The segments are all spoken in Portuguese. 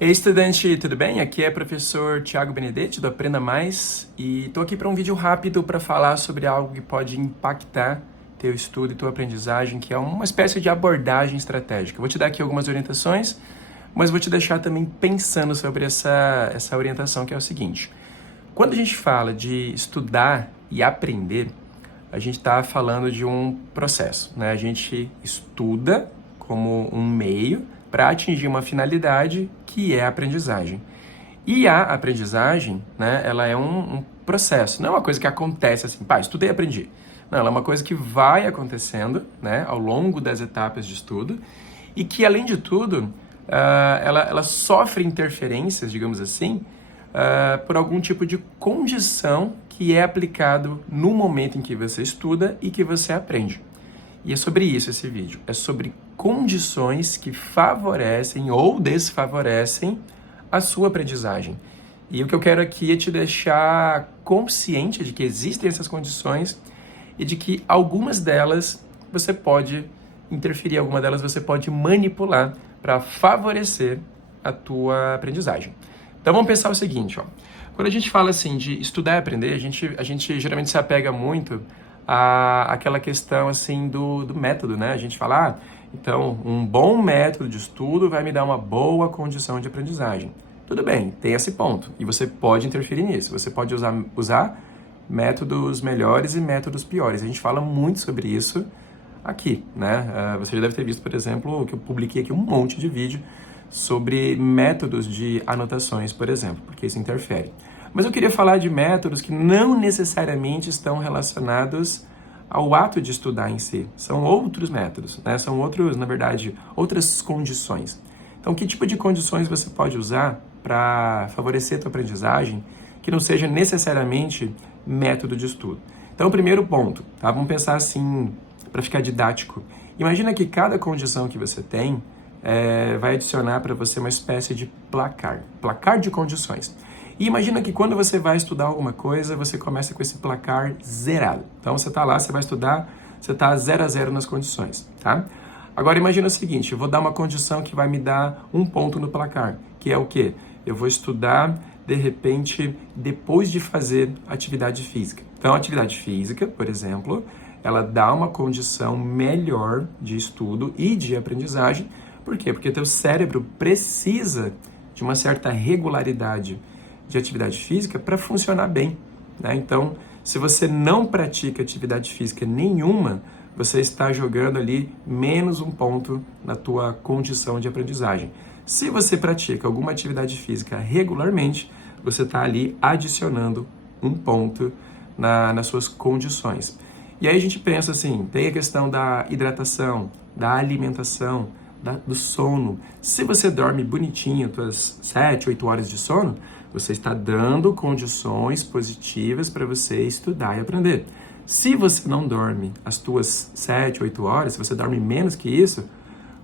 Ei, estudante, tudo bem? Aqui é o professor Thiago Benedetti, do Aprenda Mais, e estou aqui para um vídeo rápido para falar sobre algo que pode impactar teu estudo e tua aprendizagem, que é uma espécie de abordagem estratégica. Vou te dar aqui algumas orientações, mas vou te deixar também pensando sobre essa orientação, que é o seguinte. Quando a gente fala de estudar e aprender, a gente está falando de um processo, né? A gente estuda como um meio para atingir uma finalidade que é a aprendizagem. E a aprendizagem, né, ela é um processo, não é uma coisa que acontece assim, pá, estudei e aprendi. Não, ela é uma coisa que vai acontecendo, né, ao longo das etapas de estudo e que, além de tudo, ela sofre interferências, digamos assim, por algum tipo de condição que é aplicado no momento em que você estuda e que você aprende. E é sobre isso esse vídeo, é sobre condições que favorecem ou desfavorecem a sua aprendizagem. E o que eu quero aqui é te deixar consciente de que existem essas condições e de que algumas delas você pode interferir, algumas delas você pode manipular para favorecer a tua aprendizagem. Então vamos pensar o seguinte, ó. Quando a gente fala assim de estudar e aprender, a gente geralmente se apega muito àquela questão assim do método, né? A gente fala, então um bom método de estudo vai me dar uma boa condição de aprendizagem. Tudo bem, tem esse ponto e você pode interferir nisso. Você pode usar métodos melhores e métodos piores. A gente fala muito sobre isso aqui, né? Você já deve ter visto, por exemplo, que eu publiquei aqui um monte de vídeo sobre métodos de anotações, por exemplo, porque isso interfere. Mas eu queria falar de métodos que não necessariamente estão relacionados ao ato de estudar em si. São outros métodos, né? São outros, na verdade, outras condições. Então, que tipo de condições você pode usar para favorecer a tua aprendizagem que não seja necessariamente método de estudo? Então, o primeiro ponto, tá? Vamos pensar assim, para ficar didático. Imagina que cada condição que você tem vai adicionar para você uma espécie de placar de condições. E imagina que quando você vai estudar alguma coisa, você começa com esse placar zerado. Então você está lá, você vai estudar, você está 0 a 0 nas condições, tá? Agora imagina o seguinte, eu vou dar uma condição que vai me dar um ponto no placar, que é o quê? Eu vou estudar, de repente, depois de fazer atividade física. Então a atividade física, por exemplo, ela dá uma condição melhor de estudo e de aprendizagem. Por quê? Porque teu cérebro precisa de uma certa regularidade de atividade física para funcionar bem, né? Então, se você não pratica atividade física nenhuma, você está jogando ali menos um ponto na tua condição de aprendizagem. Se você pratica alguma atividade física regularmente, você está ali adicionando um ponto nas suas condições. E aí a gente pensa assim, tem a questão da hidratação, da alimentação, do sono. Se você dorme bonitinho, tuas 7, 8 horas de sono, você está dando condições positivas para você estudar e aprender. Se você não dorme as tuas 7, 8 horas, se você dorme menos que isso,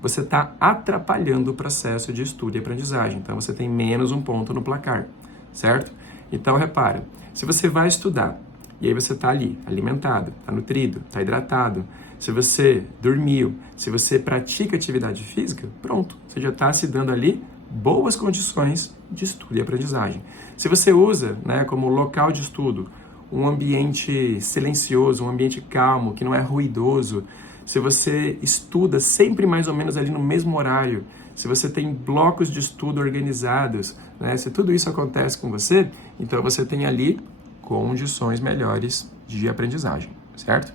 você está atrapalhando o processo de estudo e aprendizagem. Então, você tem menos um ponto no placar, certo? Então, repara, se você vai estudar e aí você está ali, alimentado, está nutrido, está hidratado, se você dormiu, se você pratica atividade física, pronto, você já está se dando ali boas condições de estudo e aprendizagem. Se você usa, né, como local de estudo um ambiente silencioso, um ambiente calmo, que não é ruidoso, se você estuda sempre mais ou menos ali no mesmo horário, se você tem blocos de estudo organizados, né, se tudo isso acontece com você, então você tem ali condições melhores de aprendizagem, certo?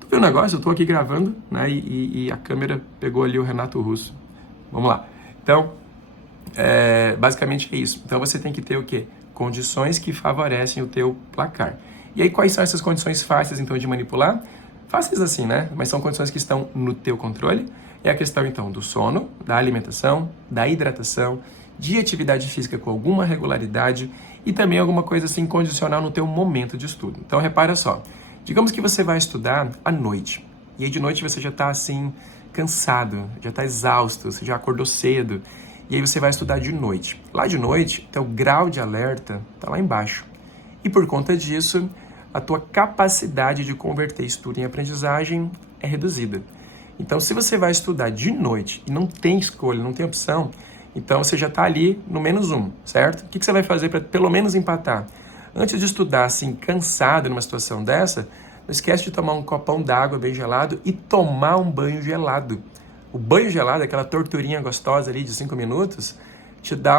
Tu viu o negócio? Eu estou aqui gravando, né, e a câmera pegou ali o Renato Russo. Vamos lá. Então, basicamente é isso. Então você tem que ter o quê? Condições que favorecem o teu placar. E aí quais são essas condições fáceis então de manipular? Fáceis assim, né? Mas são condições que estão no teu controle. É a questão então do sono, da alimentação, da hidratação, de atividade física com alguma regularidade e também alguma coisa assim condicional no teu momento de estudo. Então repara só, digamos que você vai estudar à noite. E aí de noite você já está assim cansado, já está exausto, você já acordou cedo. E aí você vai estudar de noite. Lá de noite, teu grau de alerta está lá embaixo. E por conta disso, a tua capacidade de converter estudo em aprendizagem é reduzida. Então, se você vai estudar de noite e não tem escolha, não tem opção, Então você já está ali no -1, certo? O que você vai fazer para pelo menos empatar? Antes de estudar assim, cansado numa situação dessa, não esquece de tomar um copão d'água bem gelado e tomar um banho gelado. O banho gelado, aquela torturinha gostosa ali de 5 minutos, te dá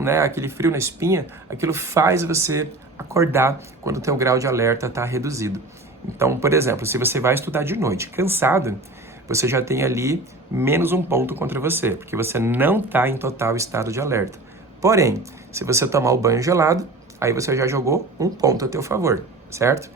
né, aquele frio na espinha, aquilo faz você acordar quando o teu grau de alerta está reduzido. Então, por exemplo, se você vai estudar de noite cansado, você já tem ali -1 ponto contra você, porque você não está em total estado de alerta. Porém, se você tomar o banho gelado, aí você já jogou 1 ponto a teu favor, certo?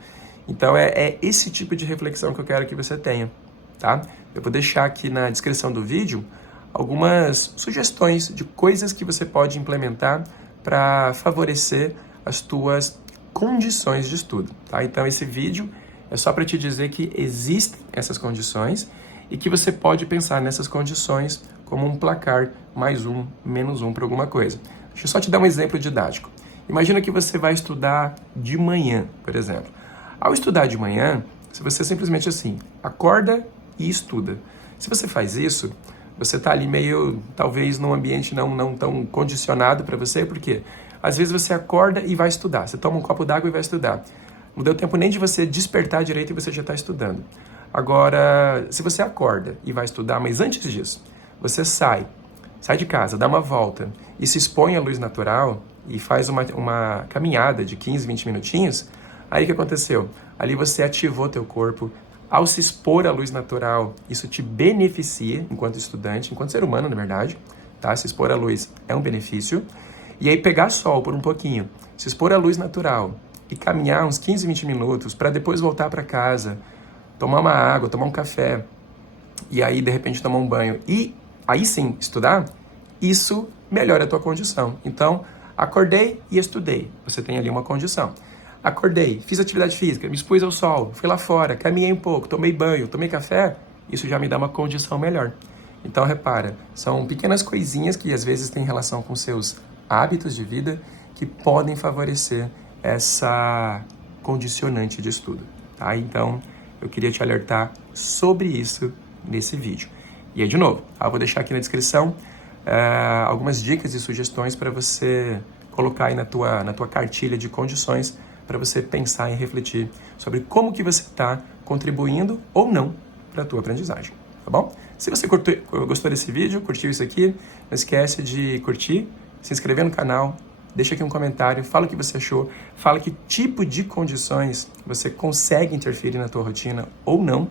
Então é esse tipo de reflexão que eu quero que você tenha, tá? Eu vou deixar aqui na descrição do vídeo algumas sugestões de coisas que você pode implementar para favorecer as tuas condições de estudo, tá? Então esse vídeo é só para te dizer que existem essas condições e que você pode pensar nessas condições como um placar +1, -1 para alguma coisa. Deixa eu só te dar um exemplo didático. Imagina que você vai estudar de manhã, por exemplo. Ao estudar de manhã, se você simplesmente assim, acorda e estuda. Se você faz isso, você está ali meio, talvez, num ambiente não tão condicionado para você, porque às vezes você acorda e vai estudar. Você toma um copo d'água e vai estudar. Não deu tempo nem de você despertar direito e você já está estudando. Agora, se você acorda e vai estudar, mas antes disso, você sai de casa, dá uma volta e se expõe à luz natural e faz uma caminhada de 15, 20 minutinhos, aí o que aconteceu? Ali você ativou teu corpo. Ao se expor à luz natural, isso te beneficia enquanto estudante, enquanto ser humano, na verdade, tá? Se expor à luz é um benefício. E aí pegar sol por um pouquinho, se expor à luz natural e caminhar uns 15, 20 minutos para depois voltar para casa, tomar uma água, tomar um café e aí de repente tomar um banho e aí sim estudar, isso melhora a tua condição. Então, acordei e estudei, você tem ali uma condição. Acordei, fiz atividade física, me expus ao sol, fui lá fora, caminhei um pouco, tomei banho, tomei café, isso já me dá uma condição melhor. Então, repara, são pequenas coisinhas que às vezes têm relação com seus hábitos de vida que podem favorecer essa condicionante de estudo, tá? Então, eu queria te alertar sobre isso nesse vídeo. E aí, de novo, eu vou deixar aqui na descrição algumas dicas e sugestões para você colocar aí na tua cartilha de condições para você pensar e refletir sobre como que você está contribuindo ou não para a tua aprendizagem, tá bom? Se você gostou desse vídeo, curtiu isso aqui, não esquece de curtir, se inscrever no canal, deixa aqui um comentário, fala o que você achou, fala que tipo de condições você consegue interferir na tua rotina ou não,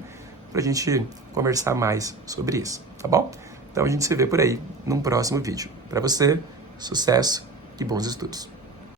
para a gente conversar mais sobre isso, tá bom? Então a gente se vê por aí num próximo vídeo. Para você, sucesso e bons estudos!